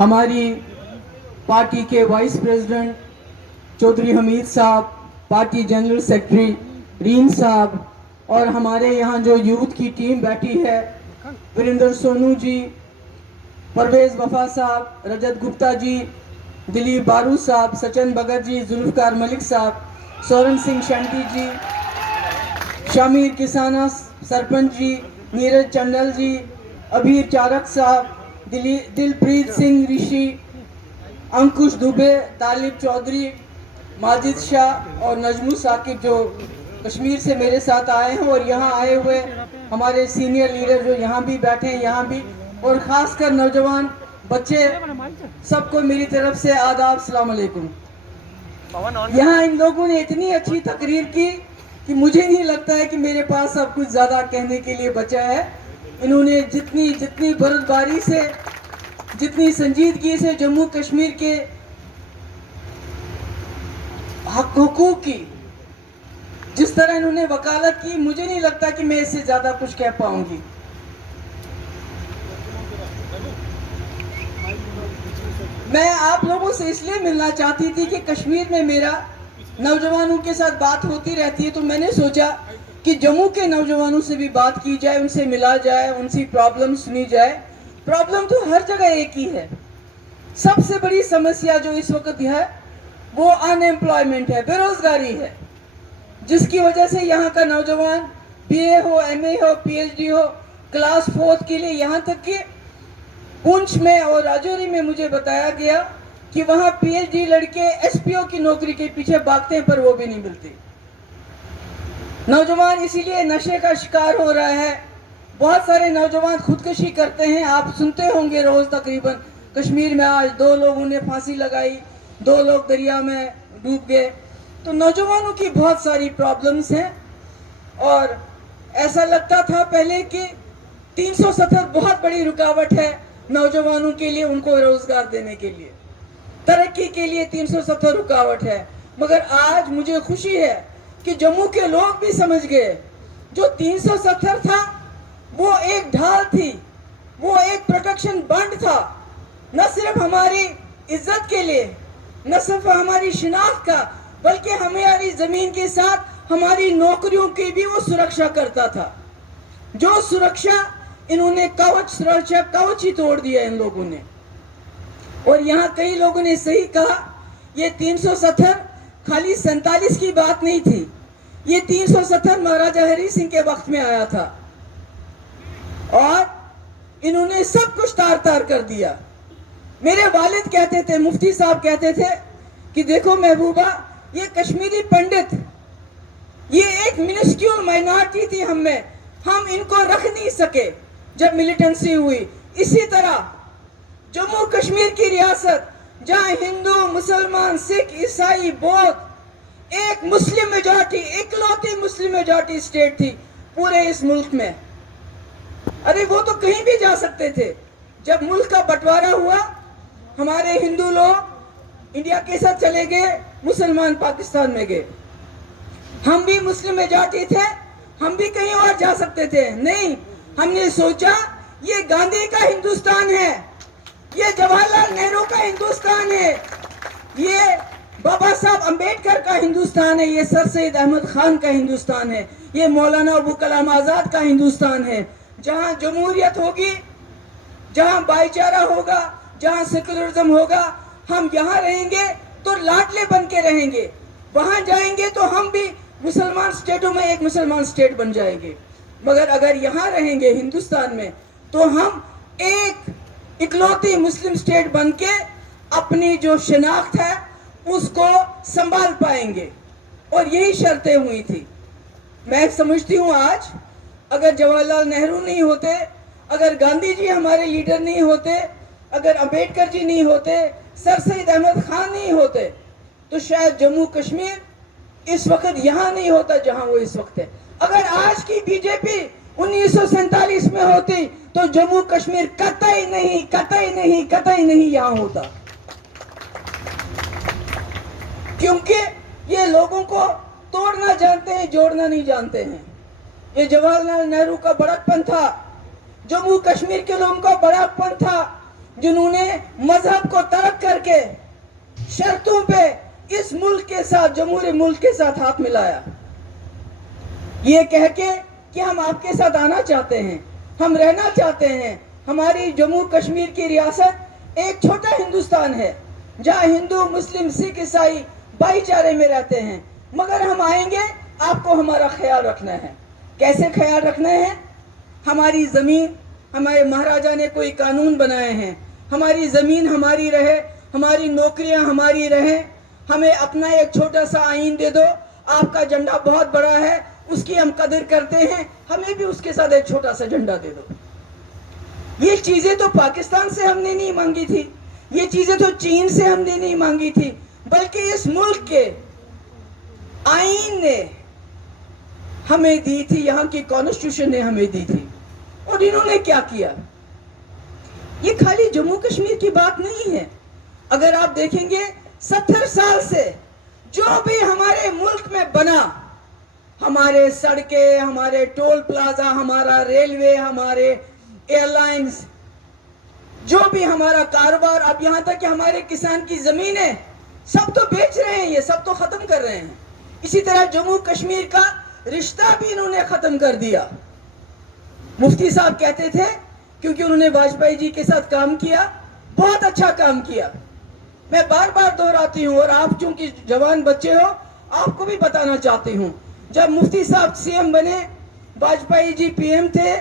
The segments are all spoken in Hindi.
हमारी पार्टी के वाइस प्रेसिडेंट चौधरी हमीद साहब, पार्टी जनरल सेक्रेटरी रीम साहब और हमारे यहाँ जो यूथ की टीम बैठी है, वीरेंद्र सोनू जी, परवेज वफा साहब, रजत गुप्ता जी, दिलीप बारू साहब, सचिन भगत जी, जुल्फकार मलिक साहब, सोरन सिंह शंटी जी, शामिर किसाना सरपंच जी, नीरज चंडल जी, अबीर चारक साहब, दिलप्रीत सिंह ऋषि, अंकुश दुबे, तालिब चौधरी, माजिद शाह और नजमू साकिब जो कश्मीर से मेरे साथ आए हैं, और यहाँ आए हुए हमारे सीनियर लीडर जो यहाँ भी बैठे हैं, यहाँ भी, और ख़ासकर नौजवान बच्चे, सबको मेरी तरफ से आदाब, अस्सलाम वालेकुम। यहाँ इन लोगों ने इतनी अच्छी तकरीर की कि मुझे नहीं लगता है कि मेरे पास सब कुछ ज़्यादा कहने के लिए बचा है। इन्होंने जितनी बर्फबारी से, जितनी संजीदगी से जम्मू कश्मीर के हुकूक की जिस तरह इन्होंने वकालत की, मुझे नहीं लगता कि मैं इससे ज़्यादा कुछ कह पाऊंगी। मैं आप लोगों से इसलिए मिलना चाहती थी कि कश्मीर में मेरा नौजवानों के साथ बात होती रहती है, तो मैंने सोचा कि जम्मू के नौजवानों से भी बात की जाए, उनसे मिला जाए, उनकी प्रॉब्लम सुनी जाए। प्रॉब्लम तो हर जगह एक ही है। सबसे बड़ी समस्या जो इस वक्त है वो अनएम्प्लॉयमेंट है, बेरोजगारी है, जिसकी वजह से यहाँ का नौजवान बीए हो, एमए हो, पीएचडी हो, क्लास 4 के लिए, यहाँ तक कि पुंछ में और राजौरी में मुझे बताया गया कि वहाँ पीएचडी लड़के एसपीओ की नौकरी के पीछे भागते हैं, पर वो भी नहीं मिलती। नौजवान इसीलिए नशे का शिकार हो रहा है। बहुत सारे नौजवान खुदकुशी करते हैं, आप सुनते होंगे रोज तकरीबन। कश्मीर में आज 2 लोगों ने फांसी लगाई, 2 लोग दरिया में डूब गए। तो नौजवानों की बहुत सारी प्रॉब्लम्स हैं, और ऐसा लगता था पहले कि 370 बहुत बड़ी रुकावट है नौजवानों के लिए, उनको रोजगार देने के लिए, तरक्की के लिए 370 रुकावट है। मगर आज मुझे खुशी है कि जम्मू के लोग भी समझ गए, जो 370 था वो एक ढाल थी, वो एक प्रोटेक्शन बंड था, न सिर्फ हमारी इज्जत के लिए, न सिर्फ हमारी शिनाख्त का, बल्कि हमारी जमीन के साथ हमारी नौकरियों की भी वो सुरक्षा करता था। जो सुरक्षा इन्होंने सुरक्षा कवच ही तोड़ दिया इन लोगों ने। और यहाँ कई लोगों ने सही कहा, ये 370 खाली 47 की बात नहीं थी, ये 370 महाराजा हरि सिंह के वक्त में आया था, और इन्होंने सब कुछ तार तार कर दिया। मेरे वालिद कहते थे, मुफ्ती साहब कहते थे कि देखो महबूबा, ये कश्मीरी पंडित, ये एक मिनिस्क्यूल माइनॉरिटी थी हम में, हम इनको रख नहीं सके जब मिलिटेंसी हुई। इसी तरह जम्मू कश्मीर की रियासत, जहां हिंदू, मुसलमान, सिख, ईसाई, बौद्ध, एक मुस्लिम मेजॉरिटी, इकलौती मुस्लिम मेजॉरिटी स्टेट थी पूरे इस मुल्क में। अरे वो तो कहीं भी जा सकते थे। जब मुल्क का बंटवारा हुआ, हमारे हिंदू लोग इंडिया के साथ चले गए, मुसलमान पाकिस्तान में गए। हम भी मुस्लिम मेजॉरिटी थे, हम भी कहीं और जा सकते थे। नहीं, हमने सोचा ये गांधी का हिंदुस्तान है, ये जवाहरलाल नेहरू का हिंदुस्तान है, ये बाबा साहब अंबेडकर का हिंदुस्तान है, ये सर सैयद अहमद खान का हिंदुस्तान है, ये मौलाना अबुल कलाम आजाद का हिंदुस्तान है, जहां जमहूरियत होगी, जहां भाईचारा होगा, जहां सेकुलरिज्म होगा। हम यहाँ रहेंगे तो लाडले बन के रहेंगे, वहां जाएंगे तो हम भी मुसलमान स्टेटों में एक मुसलमान स्टेट बन जाएंगे। मगर अगर यहाँ रहेंगे हिंदुस्तान में, तो हम एक इकलौती मुस्लिम स्टेट बन के अपनी जो शिनाख्त है उसको संभाल पाएंगे। और यही शर्तें हुई थी। मैं समझती हूँ आज अगर जवाहरलाल नेहरू नहीं होते, अगर गांधी जी हमारे लीडर नहीं होते, अगर अंबेडकर जी नहीं होते, सर सैयद अहमद खान नहीं होते, तो शायद जम्मू कश्मीर इस वक्त यहाँ नहीं होता जहाँ वो इस वक्त है। अगर आज की बीजेपी 1947 में होती तो जम्मू कश्मीर कतई नहीं यहाँ होता। क्योंकि ये लोगों को तोड़ना जानते हैं, जोड़ना नहीं जानते हैं। ये जवाहरलाल नेहरू का बड़कपन था, जम्मू कश्मीर के लोगों का बड़कपन था। जिन्होंने मजहब को तर्क करके शर्तों पे इस मुल्क के साथ, जमहूरी मुल्क के साथ हाथ मिलाया, ये कह के कि हम आपके साथ आना चाहते हैं, हम रहना चाहते हैं। हमारी जम्मू कश्मीर की रियासत एक छोटा हिंदुस्तान है जहाँ हिंदू, मुस्लिम, सिख, ईसाई भाईचारे में रहते हैं, मगर हम आएंगे, आपको हमारा ख्याल रखना है। कैसे ख्याल रखना है? हमारी ज़मीन, हमारे महाराजा ने कोई कानून बनाए हैं, हमारी ज़मीन हमारी रहे, हमारी नौकरियां हमारी रहे, हमें अपना एक छोटा सा आईन दे दो। आपका झंडा बहुत बड़ा है, उसकी हम कदर करते हैं, हमें भी उसके साथ एक छोटा सा झंडा दे दो। ये चीज़ें तो पाकिस्तान से हमने नहीं मांगी थी, ये चीज़ें तो चीन से हमने नहीं मांगी थी, बल्कि इस मुल्क के आईन ने हमें दी थी, यहाँ की कॉन्स्टिट्यूशन ने हमें दी थी। और इन्होंने क्या किया? ये खाली जम्मू कश्मीर की बात नहीं है। अगर आप देखेंगे 70 साल से जो भी हमारे मुल्क में बना, हमारे सड़कें, हमारे टोल प्लाजा, हमारा रेलवे, हमारे एयरलाइंस, जो भी हमारा कारोबार, अब यहाँ तक कि हमारे किसान की ज़मीनें, सब तो बेच रहे हैं, ये सब तो ख़त्म कर रहे हैं। इसी तरह जम्मू कश्मीर का रिश्ता भी इन्होंने ख़त्म कर दिया। मुफ्ती साहब कहते थे, क्योंकि उन्होंने वाजपेयी जी के साथ काम किया, बहुत अच्छा काम किया। मैं बार बार दोहराती हूँ, और आप चूंकि जवान बच्चे हो, आपको भी बताना चाहती हूँ। जब मुफ्ती साहब सीएम बने, वाजपेयी जी पीएम थे,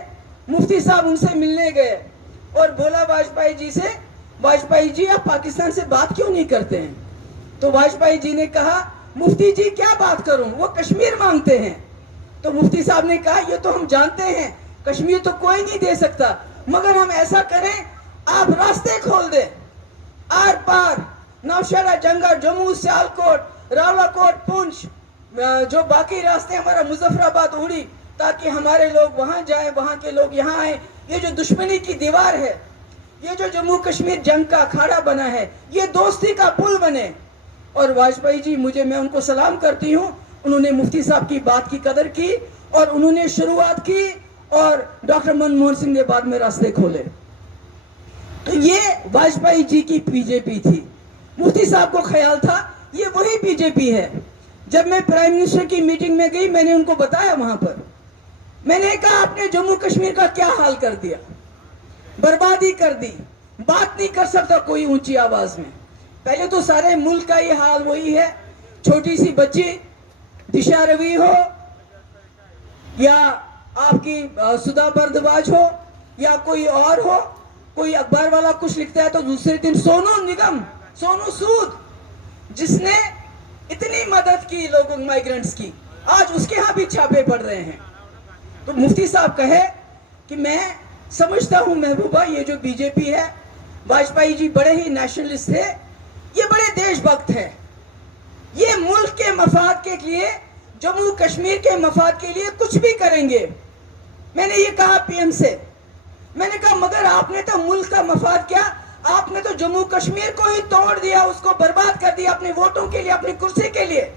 मुफ्ती साहब उनसे मिलने गए और बोला वाजपेयी जी से, वाजपेयी जी आप पाकिस्तान से बात क्यों नहीं करते हैं? तो वाजपेयी जी ने कहा, मुफ्ती जी क्या बात करूं, वो कश्मीर मांगते हैं। तो मुफ्ती साहब ने कहा, ये तो हम जानते हैं, कश्मीर तो कोई नहीं दे सकता, मगर हम ऐसा करें, आप रास्ते खोल दें, आर पार नौशहरा, जंगा, जम्मू, सियालकोट, रावलाकोट, पुंछ, जो बाकी रास्ते, हमारा मुजफ्फराबाद, उड़ी, ताकि हमारे लोग वहां जाएं, वहां के लोग यहाँ आए। ये जो दुश्मनी की दीवार है, ये जो जम्मू कश्मीर जंग का अखाड़ा बना है, ये दोस्ती का पुल बने। और वाजपेयी जी, मैं उनको सलाम करती हूँ, उन्होंने मुफ्ती साहब की बात की कदर की और उन्होंने शुरुआत की, और डॉक्टर मनमोहन सिंह ने बाद में रास्ते खोले। तो ये वाजपेयी जी की बीजेपी थी। मुफ्ती साहब को ख्याल था ये वही बीजेपी है। जब मैं प्राइम मिनिस्टर की मीटिंग में गई, मैंने उनको बताया, वहां पर मैंने कहा, आपने जम्मू कश्मीर का क्या हाल कर दिया, बर्बादी कर दी, बात नहीं कर सकता कोई ऊंची आवाज में। पहले तो सारे मुल्क का ये हाल वही है। छोटी सी बच्ची दिशा रवि हो, या आपकी सुधा भारद्वाज हो, या कोई और हो, कोई अखबार वाला कुछ लिखता है तो दूसरे दिन सोनू निगम, सोनू सूद, जिसने इतनी मदद की लोगों, माइग्रेंट्स की, आज उसके यहाँ भी छापे पड़ रहे हैं। तो मुफ्ती साहब कहे कि मैं समझता हूं महबूबा, ये जो बीजेपी है, वाजपेयी जी बड़े ही नेशनलिस्ट थे, ये बड़े देशभक्त हैं, ये मुल्क के मफाद के लिए, जम्मू कश्मीर के मफाद के लिए कुछ भी करेंगे। मैंने ये कहा पीएम से, मैंने कहा मगर आपने तो मुल्क का मफाद क्या, आपने तो जम्मू कश्मीर को ही तोड़ दिया, उसको बर्बाद कर दिया अपने वोटों के लिए, अपनी कुर्सी के लिए।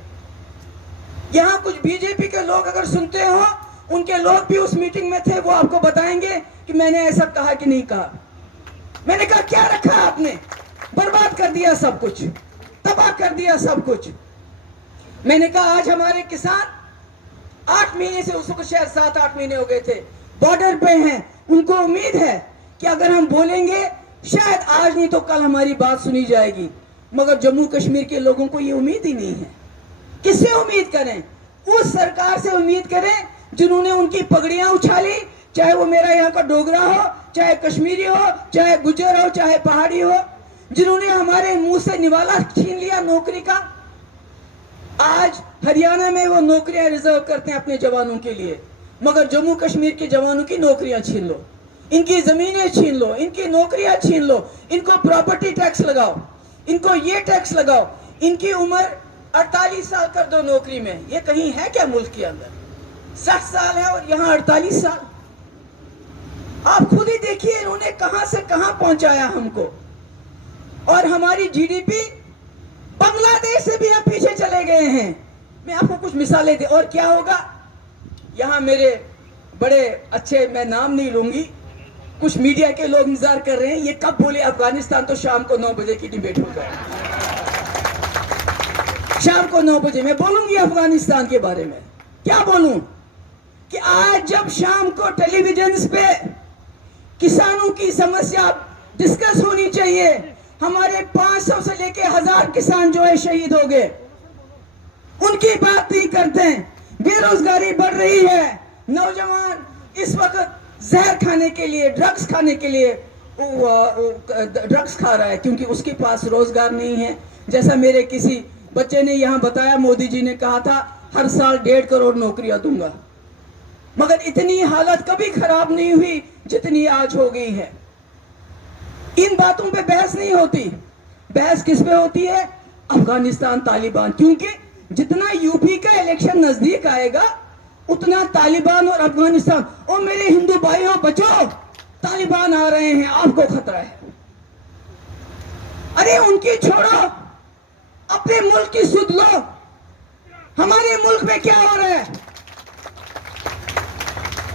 यहाँ कुछ बीजेपी के लोग अगर सुनते हो, उनके लोग भी उस मीटिंग में थे, वो आपको बताएंगे कि मैंने ऐसा कहा कि नहीं कहा। मैंने कहा क्या रखा आपने, बर्बाद कर दिया सब कुछ, तबाह कर दिया सब कुछ। मैंने कहा आज हमारे किसान 8 महीने से, उसको शायद 7-8 महीने हो गए थे, बॉर्डर पे हैं, उनको उम्मीद है कि अगर हम बोलेंगे शायद आज नहीं तो कल हमारी बात सुनी जाएगी, मगर जम्मू कश्मीर के लोगों को ये उम्मीद ही नहीं है। किससे उम्मीद करें? उस सरकार से उम्मीद करें जिन्होंने उनकी पगड़ियां उछाली, चाहे वो मेरा यहाँ का डोगरा हो, चाहे कश्मीरी हो, चाहे गुजर हो, चाहे पहाड़ी हो, जिन्होंने हमारे मुंह से निवाला छीन लिया नौकरी का। आज हरियाणा में वो नौकरियां रिजर्व करते हैं अपने जवानों के लिए, मगर जम्मू कश्मीर के जवानों की नौकरियां छीन लो, इनकी जमीनें छीन लो, इनकी नौकरियां छीन लो, इनको प्रॉपर्टी टैक्स लगाओ, इनको ये टैक्स लगाओ, इनकी उम्र 48 साल कर दो नौकरी में। ये कहीं है क्या मुल्क के अंदर? 60 साल है और यहाँ 48 साल। आप खुद ही देखिए इन्होंने कहां से कहां पहुंचाया हमको। और हमारी जीडीपी बांग्लादेश से भी हम पीछे चले गए हैं। मैं आपको कुछ मिसालें दे, और क्या होगा। यहाँ मेरे बड़े अच्छे, मैं नाम नहीं लूंगी, कुछ मीडिया के लोग इंतजार कर रहे हैं ये कब बोले अफगानिस्तान, तो शाम को 9 बजे की डिबेट होगा। शाम को 9 बजे मैं बोलूंगी अफगानिस्तान के बारे में। क्या बोलूं कि आज जब शाम को टेलीविजन पे किसानों की समस्या डिस्कस होनी चाहिए, हमारे 500 से लेके 1000 किसान जो है शहीद हो गए, उनकी बात नहीं करते हैं। बेरोजगारी बढ़ रही है, नौजवान इस वक्त जहर खाने के लिए, ड्रग्स खाने के लिए ड्रग्स खा रहा है क्योंकि उसके पास रोजगार नहीं है। जैसा मेरे किसी बच्चे ने यहाँ बताया, मोदी जी ने कहा था हर साल 1.5 करोड़ नौकरियां दूंगा, मगर इतनी हालत कभी खराब नहीं हुई जितनी आज हो गई है। इन बातों पे बहस नहीं होती, बहस किस पे होती है? अफगानिस्तान, तालिबान। क्योंकि जितना यूपी का इलेक्शन नजदीक आएगा उतना तालिबान और अफगानिस्तान, और मेरे हिंदू भाइयों बचो, तालिबान आ रहे हैं, आपको खतरा है। अरे उनकी छोड़ो, अपने मुल्क की सुध लो। हमारे मुल्क में क्या हो रहा है?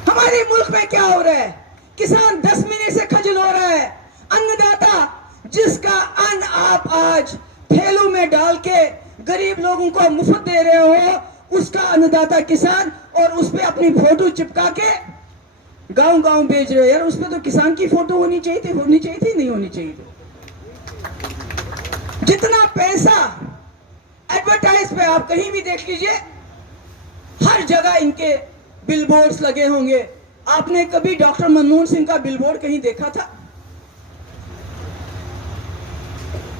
हमारे मुल्क में क्या हो रहा है? किसान 10 महीने से खजल हो रहा है। अन्नदाता जिसका अन्न आप आज थैलों में डाल के गरीब लोगों को मुफ्त दे रहे हो, उसका अन्नदाता किसान, और उस पे अपनी फोटो चिपका के गांव गांव बेच रहे हो। यार उस पे तो किसान की फोटो होनी चाहिए थी, नहीं होनी चाहिए थी। जितना पैसा एडवर्टाइज पे आप कहीं भी देख लीजिए, हर जगह इनके बिलबोर्ड्स लगे होंगे। आपने कभी डॉक्टर मनमोहन सिंह का बिलबोर्ड कहीं देखा था?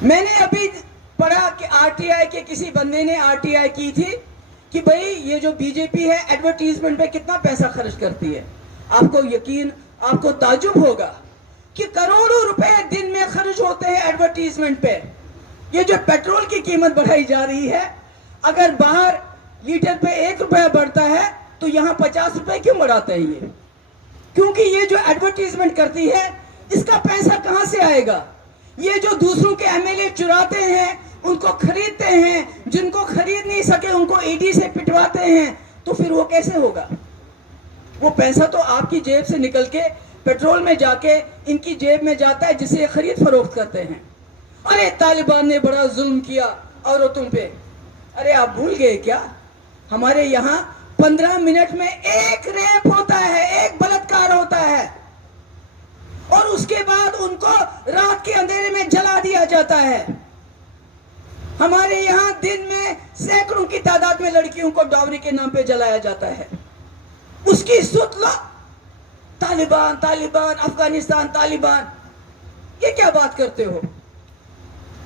मैंने अभी पढ़ा कि आरटीआई के किसी बंदे ने आरटीआई की थी कि भाई ये जो बीजेपी है एडवर्टीजमेंट पे कितना पैसा खर्च करती है। आपको ताजुब होगा कि करोड़ों रुपए दिन में खर्च होते हैं एडवर्टीजमेंट पे। ये जो पेट्रोल की कीमत बढ़ाई जा रही है, अगर बाहर लीटर पे 1 रुपया बढ़ता है तो यहाँ 50 रुपए क्यों बढ़ाते हैं ये? क्योंकि ये जो एडवर्टीजमेंट करती है, इसका पैसा कहां से आएगा? ये जो दूसरों के एमएलए चुराते हैं, उनको खरीदते हैं, जिनको खरीद नहीं सके उनको ईडी से पिटवाते हैं, तो फिर वो कैसे होगा? वो पैसा तो आपकी जेब से निकल के पेट्रोल में जाके इनकी जेब में जाता है, जिसे खरीद फरोख्त करते हैं। अरे तालिबान ने बड़ा जुल्म किया औरतों पे। अरे आप भूल गए क्या? हमारे यहाँ 15 मिनट में एक रेप होता है, एक बलात्कार होता है, और उसके बाद उनको रात के अंधेरे में जला दिया जाता है। हमारे यहाँ दिन में सैकड़ों की तादाद में लड़कियों को डावरी के नाम पे जलाया जाता है। उसकी सुध लो। तालिबान, तालिबान, अफगानिस्तान, तालिबान, ये क्या बात करते हो?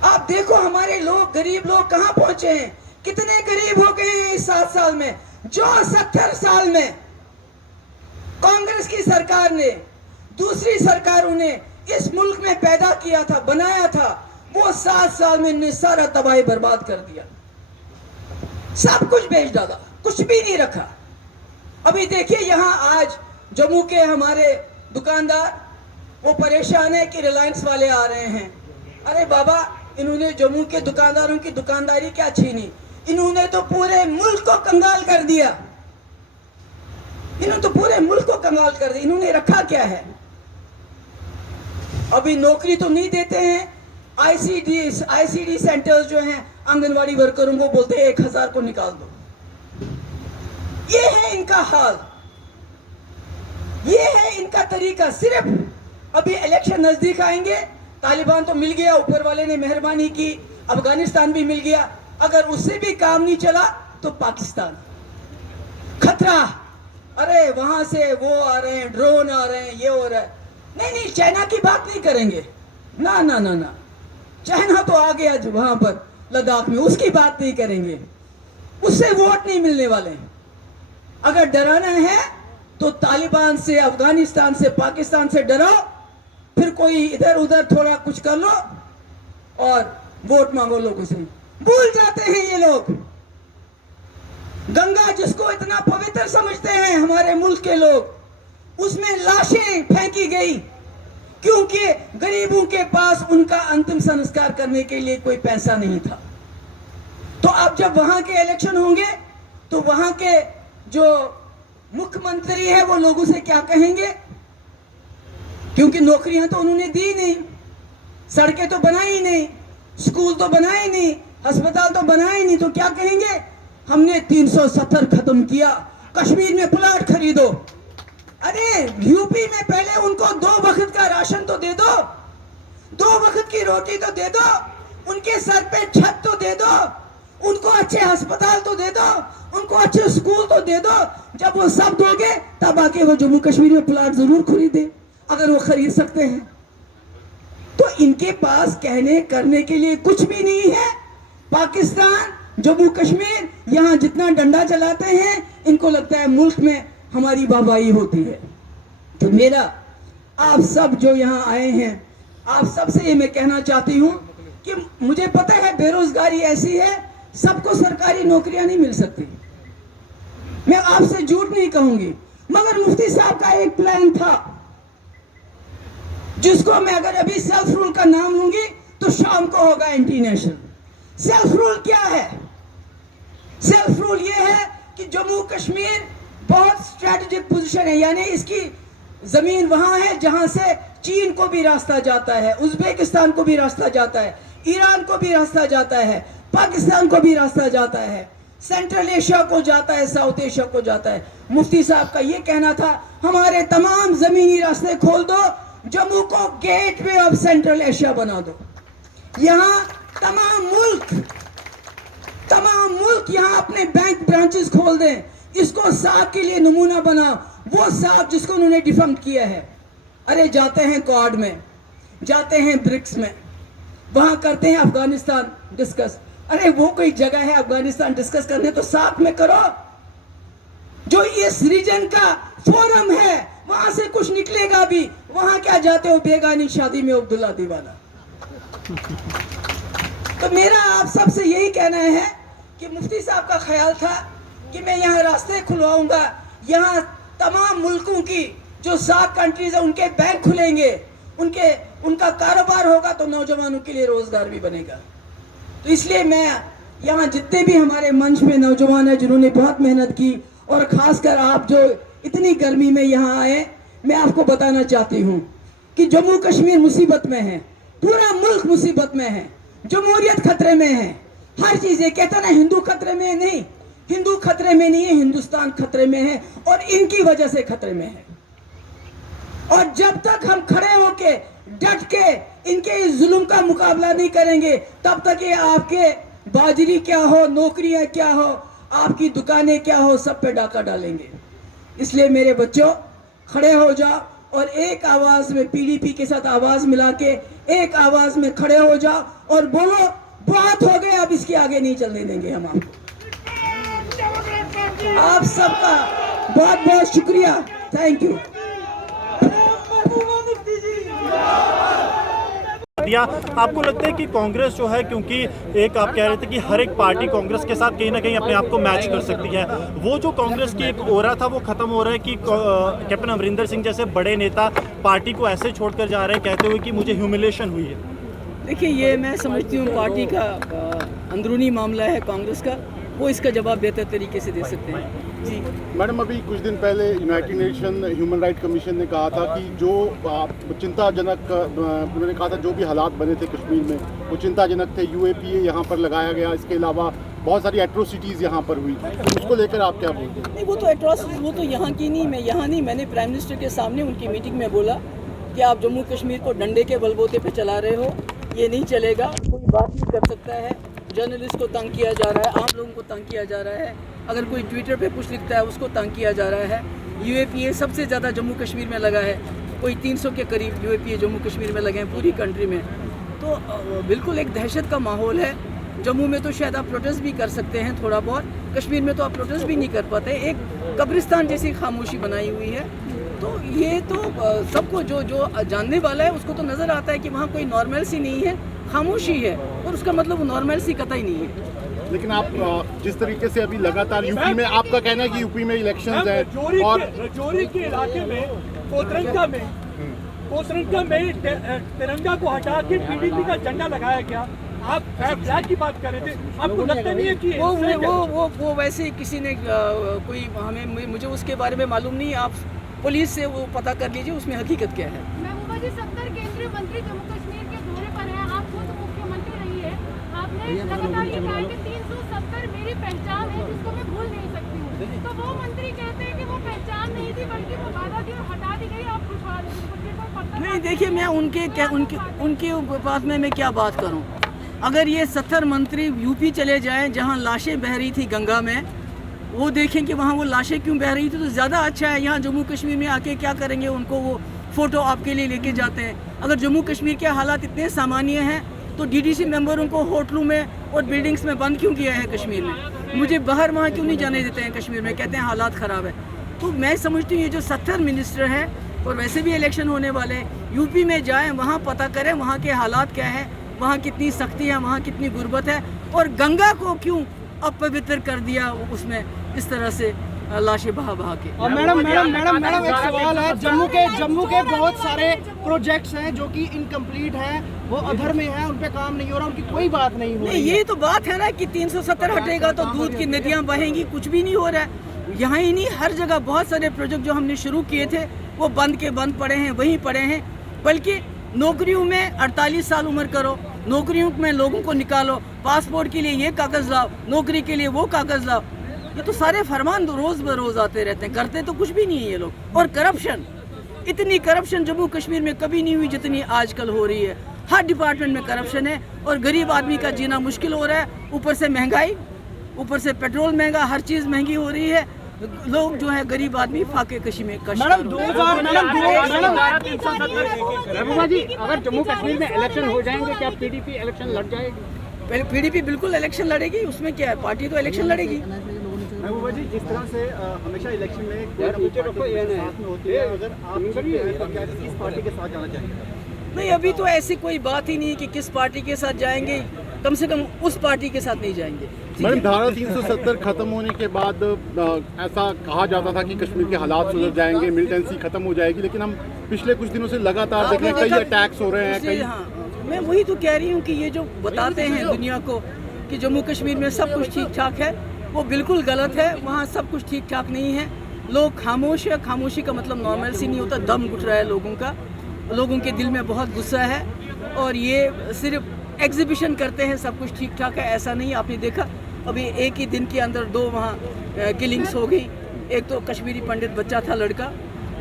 आप देखो हमारे लोग, गरीब लोग कहां पहुंचे हैं, कितने गरीब हो गए हैं इस 7 साल में। जो 70 साल में कांग्रेस की सरकार ने, दूसरी सरकारों ने इस मुल्क में पैदा किया था, बनाया था, वो 7 साल में ने सारा तबाही बर्बाद कर दिया। सब कुछ बेच डाला, कुछ भी नहीं रखा। अभी देखिए यहाँ आज जम्मू के हमारे दुकानदार वो परेशान है कि रिलायंस वाले आ रहे हैं। अरे बाबा, इन्होंने जम्मू के दुकानदारों की दुकानदारी क्या छीनी? इन्होंने तो पूरे मुल्क को कंगाल कर दिया। इन्होंने तो पूरे मुल्क को कंगाल कर दिया। इन्होंने रखा क्या है? अभी नौकरी तो नहीं देते हैं। आईसीडी सेंटर्स जो हैं, आंगनवाड़ी वर्करों को बोलते हैं 1000 को निकाल दो। ये है इनका हाल, ये है इनका तरीका। सिर्फ अभी इलेक्शन नजदीक आएंगे, तालिबान तो मिल गया, ऊपर वाले ने मेहरबानी की, अफगानिस्तान भी मिल गया। अगर उससे भी काम नहीं चला तो पाकिस्तान खतरा। अरे वहां से वो आ रहे हैं, ड्रोन आ रहे हैं, ये हो रहा है। नहीं, चाइना की बात नहीं करेंगे। ना ना ना ना, चाइना तो आ गया जो वहां पर लद्दाख में, उसकी बात नहीं करेंगे। उससे वोट नहीं मिलने वाले। अगर डराना है तो तालिबान से, अफगानिस्तान से, पाकिस्तान से डराओ, फिर कोई इधर उधर थोड़ा कुछ कर लो और वोट मांगो लोगों से। भूल जाते हैं ये लोग गंगा, जिसको इतना पवित्र समझते हैं हमारे मुल्क के लोग, उसमें लाशें फेंकी गई क्योंकि गरीबों के पास उनका अंतिम संस्कार करने के लिए कोई पैसा नहीं था। तो अब जब वहां के इलेक्शन होंगे तो वहां के जो मुख्यमंत्री है वो लोगों से क्या कहेंगे? क्योंकि नौकरियां तो उन्होंने दी नहीं, सड़कें तो बनाई नहीं, स्कूल तो बनाए नहीं, अस्पताल तो बनाए नहीं, तो क्या कहेंगे? हमने 370 खत्म किया, कश्मीर में प्लाट खरीदो। अरे यूपी में पहले उनको 2 वक्त का राशन तो दे दो, 2 वक्त की रोटी तो दे दो, उनके सर पे छत तो दे दो, उनको अच्छे अस्पताल तो दे दो, उनको अच्छे स्कूल तो दे दो। जब वो सब दोगे तब आके वो जम्मू कश्मीर में प्लाट जरूर खरीदे, अगर वो खरीद सकते हैं। तो इनके पास कहने करने के लिए कुछ भी नहीं है। पाकिस्तान, जम्मू कश्मीर, यहाँ जितना डंडा चलाते हैं इनको लगता है मुल्क में हमारी वाहवाही होती है। तो मेरा आप सब जो यहाँ आए हैं, आप सबसे ये मैं कहना चाहती हूँ कि मुझे पता है बेरोजगारी ऐसी है, सबको सरकारी नौकरियां नहीं मिल सकती, मैं आपसे झूठ नहीं कहूंगी, मगर मुफ्ती साहब का एक प्लान था जिसको मैं अगर अभी सेल्फ रूल का नाम लूंगी तो शाम को होगा एंटी नेशनल। सेल्फ रूल क्या है? सेल्फ रूल ये है कि जम्मू कश्मीर बहुत स्ट्रेटेजिक पोजीशन है, यानी इसकी जमीन वहां है जहां से चीन को भी रास्ता जाता है, उज्बेकिस्तान को भी रास्ता जाता है, ईरान को भी रास्ता जाता है, पाकिस्तान को भी रास्ता जाता है, सेंट्रल एशिया को जाता है, साउथ एशिया को जाता है। मुफ्ती साहब का ये कहना था हमारे तमाम जमीनी रास्ते खोल दो, जम्मू को गेटवे ऑफ सेंट्रल एशिया बना दो। यहाँ तमाम मुल्क यहाँ अपने बैंक ब्रांचेस खोल दें, इसको साहब के लिए नमूना बनाओ। वो साहब जिसको उन्होंने डिफंक्ट किया है, अरे जाते हैं क्वाड में, जाते हैं ब्रिक्स में, वहां करते हैं अफगानिस्तान डिस्कस। अरे वो कोई जगह है अफगानिस्तान डिस्कस करने, तो साथ में करो। जो इस रीजन का फोरम है वहां से कुछ निकलेगा भी, वहां क्या जाते हो बेगानी शादी में अब्दुल्ला दीवाना। तो मेरा आप सबसे यही कहना है कि मुफ्ती साहब का ख्याल था कि मैं यहाँ रास्ते खुलवाऊंगा, यहाँ तमाम मुल्कों की जो 7 कंट्रीज है उनके बैंक खुलेंगे, उनका कारोबार होगा, तो नौजवानों के लिए रोजगार भी बनेगा। तो इसलिए मैं यहाँ जितने भी हमारे मंच में नौजवान हैं जिन्होंने बहुत मेहनत की, और खासकर आप जो इतनी गर्मी में यहाँ आए, मैं आपको बताना चाहती हूँ कि जम्मू कश्मीर मुसीबत में है, पूरा मुल्क मुसीबत में है, जमहूरियत खतरे में है, हर चीज। ये कहता ना हिंदू खतरे में नहीं, हिंदू खतरे में नहीं है, हिंदुस्तान खतरे में है, और इनकी वजह से खतरे में है। और जब तक हम खड़े होके डट के इनके इस जुल्म का मुकाबला नहीं करेंगे, तब तक ये आपके बाजरी क्या हो, नौकरियां क्या हो, आपकी दुकानें क्या हो, सब पे डाका डालेंगे। इसलिए मेरे बच्चों, खड़े हो जाओ और एक आवाज में पीडीपी के साथ आवाज मिला के एक आवाज में खड़े हो जाओ और बोलो बहुत हो गए, अब इसके आगे नहीं चलने देंगे हम आपको। आप सबका बहुत बहुत शुक्रिया, थैंक यू। दिया आपको लगता है कि कांग्रेस जो है, क्योंकि एक आप कह रहे थे कि हर एक पार्टी कांग्रेस के साथ कहीं ना कहीं अपने आप को मैच कर सकती है, वो जो कांग्रेस की एक ओरा था वो खत्म हो रहा है कि कैप्टन अमरिंदर सिंह जैसे बड़े नेता पार्टी को ऐसे छोड़कर जा रहे हैं कहते हुए कि मुझे ह्यूमिलेशन हुई है? देखिए, ये मैं समझती हूँ पार्टी का अंदरूनी मामला है कांग्रेस का, वो इसका जवाब बेहतर तरीके से दे सकते हैं। जी मैडम, अभी कुछ दिन पहले United nation human right commission ने कहा था कि जो चिंताजनक, उन्होंने कहा था जो भी हालात बने थे कश्मीर में वो चिंताजनक थे, UAPA यहाँ पर लगाया गया, इसके अलावा बहुत सारी एट्रोसिटीज़ यहाँ पर हुई, तो उसको लेकर आप क्या बोलते हैं? नहीं, वो तो एट्रोसिटीज वो तो यहाँ की नहीं, मैं यहाँ नहीं, मैंने प्राइम मिनिस्टर के सामने उनकी मीटिंग में बोला कि आप जम्मू कश्मीर को डंडे के बलबूते पे चला रहे हो, ये नहीं चलेगा, कोई बात नहीं कर सकता है, जर्नलिस्ट को तंग किया जा रहा है, आम लोगों को तंग किया जा रहा है, अगर कोई ट्विटर पे कुछ लिखता है उसको तंग किया जा रहा है। UAPA सबसे ज़्यादा जम्मू कश्मीर में लगा है, कोई 300 के करीब UAPA जम्मू कश्मीर में लगे हैं पूरी कंट्री में। तो बिल्कुल एक दहशत का माहौल है। जम्मू में तो शायद आप प्रोटेस्ट भी कर सकते हैं थोड़ा बहुत, कश्मीर में तो आप प्रोटेस्ट भी नहीं कर पाते, एक कब्रिस्तान जैसी खामोशी बनाई हुई है। तो ये तो सबको जो जानने वाला है उसको तो नज़र आता है कि वहाँ कोई नॉर्मलसी नहीं है, खामोशी है, और उसका मतलब वो नॉर्मलसी कतई नहीं है। लेकिन आप जिस तरीके से अभी लगातार यूपी में, आपका कहना है कि यूपी में इलेक्शंस हैं और रजौरी के इलाके में कोतरंगा में तिरंगा को हटा के PDP का झंडा लगाया गया, आप फ्लैग की बात कर रहे थे, आपको लगता नहीं है कि वो वैसे किसी ने कोई मुझे उसके बारे में मालूम नहीं, आप पुलिस से वो पता कर लीजिए उसमें हकीकत क्या है। प्रधानमंत्री जम्मू कश्मीर के दौरे पर हैं, आप खुद मुख्यमंत्री रही है, आपने लगातार ये कहा कि 370 मेरी पहचान है जिसको मैं भूल नहीं सकती हूँ। तो वो मंत्री कहते हैं कि वो पहचान नहीं थी बल्कि वो वादा थी और हटा दी गई। आप खुशहाल नहीं, देखिए मैं उनके बात में मैं क्या बात करूं। अगर ये 70 मंत्री यूपी चले जाएं जहां लाशें बह रही थी गंगा में, वो देखें कि वहाँ वो लाशें क्यों बह रही थी, तो ज़्यादा अच्छा है। यहाँ जम्मू कश्मीर में आके क्या करेंगे, उनको वो फ़ोटो आपके लिए लेके जाते हैं। अगर जम्मू कश्मीर के हालात इतने सामान्य हैं तो डीडीसी मेंबरों को होटलों में और बिल्डिंग्स में बंद क्यों किया है कश्मीर में? मुझे बाहर वहाँ क्यों नहीं जाने देते हैं कश्मीर में? कहते हैं हालात ख़राब है। तो मैं समझती हूँ ये जो 70 मिनिस्टर हैं और वैसे भी इलेक्शन होने वाले हैं, यूपी में जाएँ, वहाँ पता करें वहाँ के हालात क्या हैं, वहाँ कितनी सख्ती है, वहाँ कितनी गुर्बत है, और गंगा को क्यों अपवित्र कर दिया उसमें इस तरह से लाशें बहा के। और मैडम एक सवाल है, जम्मू के बहुत सारे प्रोजेक्ट्स हैं जो कि इनकम्प्लीट हैं, वो अधर में हैं, उन पे काम नहीं हो रहा, उनकी कोई बात नहीं हो रही है। ये तो बात है ना कि 370 हटेगा तो दूध की नदियां बहेंगी, कुछ भी नहीं हो रहा है। यहाँ ही नहीं, हर जगह बहुत सारे प्रोजेक्ट जो हमने शुरू किए थे वो बंद पड़े हैं, वहीं पड़े हैं। बल्कि नौकरियों में 48 साल उम्र करो, नौकरियों में लोगों को निकालो, पासपोर्ट के लिए ये कागज लाओ, नौकरी के लिए वो कागज लाओ, ये तो सारे फरमान रोज बरोज आते रहते हैं, करते तो कुछ भी नहीं है ये लोग। और करप्शन, इतनी करप्शन जम्मू कश्मीर में कभी नहीं हुई जितनी आजकल हो रही है। हर डिपार्टमेंट में करप्शन है और गरीब आदमी का जीना मुश्किल हो रहा है। ऊपर से महंगाई, ऊपर से पेट्रोल महंगा, हर चीज़ महंगी हो रही है। लोग जो है गरीब आदमी फाके कशी में मैडम 2000 महबूबा जी, अगर जम्मू कश्मीर में इलेक्शन हो जाएंगे क्या पीडीपी इलेक्शन लड़ जाएगी? पीडीपी बिल्कुल इलेक्शन लड़ेगी, उसमें क्या है, पार्टी तो इलेक्शन लड़ेगी। महबूबा जी, जिस तरह से हमेशा इलेक्शन में साथ में होती है, अगर आप किस पार्टी के साथ जाना चाहेंगे? नहीं, अभी तो ऐसी कोई बात ही नहीं कि किस पार्टी के साथ जाएंगे, कम से कम उस पार्टी के साथ नहीं जाएंगे। मैडम, धारा 370 खत्म होने के बाद ऐसा कहा जाता था कि कश्मीर के हालात सुधर जाएंगे, मिलिटेंसी खत्म हो जाएगी, लेकिन हम पिछले कुछ दिनों से लगातार देख रहे हैं कई अटैक्स हो रहे हैं। हाँ, मैं वही तो कह रही हूँ कि ये जो बताते हैं दुनिया को कि जम्मू कश्मीर में सब कुछ ठीक ठाक है, वो बिल्कुल गलत है। वहाँ सब कुछ ठीक ठाक नहीं है, लोग खामोश है। खामोशी का मतलब नॉर्मल सी नहीं होता, दम घुट रहा है लोगों का, लोगों के दिल में बहुत गुस्सा है और ये सिर्फ एग्जीबिशन करते हैं सब कुछ ठीक ठाक है, ऐसा नहीं। आपने देखा अभी एक ही दिन के अंदर 2 वहाँ किलिंग्स हो गई, एक तो कश्मीरी पंडित बच्चा था लड़का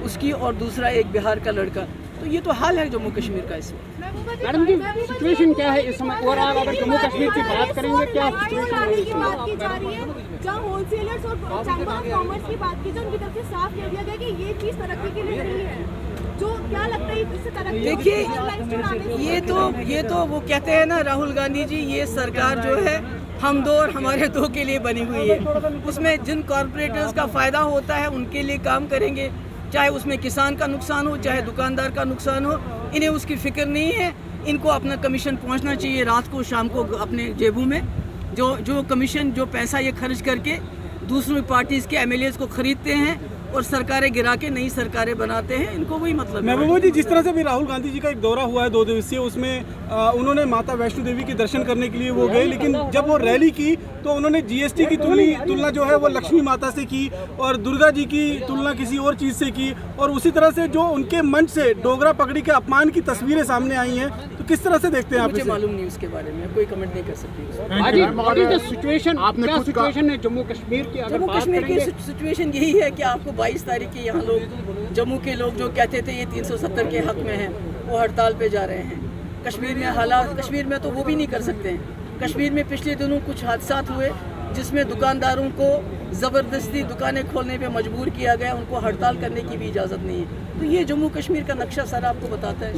उसकी, और दूसरा एक बिहार का लड़का। तो ये तो हाल है जम्मू कश्मीर का इस वक्त। मैडम जी, सिचुएशन क्या है इस समय? और आप अगर जम्मू कश्मीर की बात करेंगे, क्या सिचुएशन है? जहाँ होलसेलर्स और चैम्बर ऑफ कॉमर्स की बात की जाए, उनकी तरफ से साफ कह दिया गया कि ये चीज़ तरक्की के लिए नहीं है। जो क्या लगता है इससे तरक्की? देखिए, ये तो वो कहते हैं ना राहुल गांधी जी, ये सरकार जो है हम दो और हमारे दो के लिए बनी हुई है। उसमें जिन कॉरपोरेटर्स का फ़ायदा होता है उनके लिए काम करेंगे, चाहे उसमें किसान का नुकसान हो, चाहे दुकानदार का नुकसान हो, इन्हें उसकी फिक्र नहीं है। इनको अपना कमीशन पहुंचना चाहिए रात को शाम को अपने जेबों में। जो कमीशन, जो पैसा ये खर्च करके दूसरी पार्टीज़ के एमएलएज को खरीदते हैं और सरकारें गिरा के नई सरकारें बनाते हैं, इनको वही मतलब है। महबूबा जी, जिस तरह से भी राहुल गांधी जी का एक दौरा हुआ है 2 दिवसीय, उसमें उन्होंने माता वैष्णो देवी के दर्शन करने के लिए वो गए, लेकिन जब वो रैली की तो उन्होंने जीएसटी की तुलना जो है वो लक्ष्मी माता से की और दुर्गा जी की तुलना किसी और चीज़ से की, और उसी तरह से जो उनके मंच से डोगरा पगड़ी के अपमान की तस्वीरें सामने आई हैं, तो किस तरह से देखते हैं आप? मुझे मालूम नहीं उसके बारे में, कोई कमेंट नहीं कर सकती। सिचुएशन है जम्मू कश्मीर की? जम्मू कश्मीर की सिचुएशन यही है कि आपको 22 तारीख के यहाँ लोग, जम्मू के लोग जो कहते थे ये 370 के हक में हैं, वो हड़ताल पे जा रहे हैं। कश्मीर में हालात, कश्मीर में तो वो भी नहीं कर सकते हैं। कश्मीर में पिछले दिनों कुछ हादसात हुए जिसमें दुकानदारों को ज़बरदस्ती दुकानें खोलने पे मजबूर किया गया, उनको हड़ताल करने की भी इजाज़त नहीं है। तो ये जम्मू कश्मीर का नक्शा सर आपको बताता है।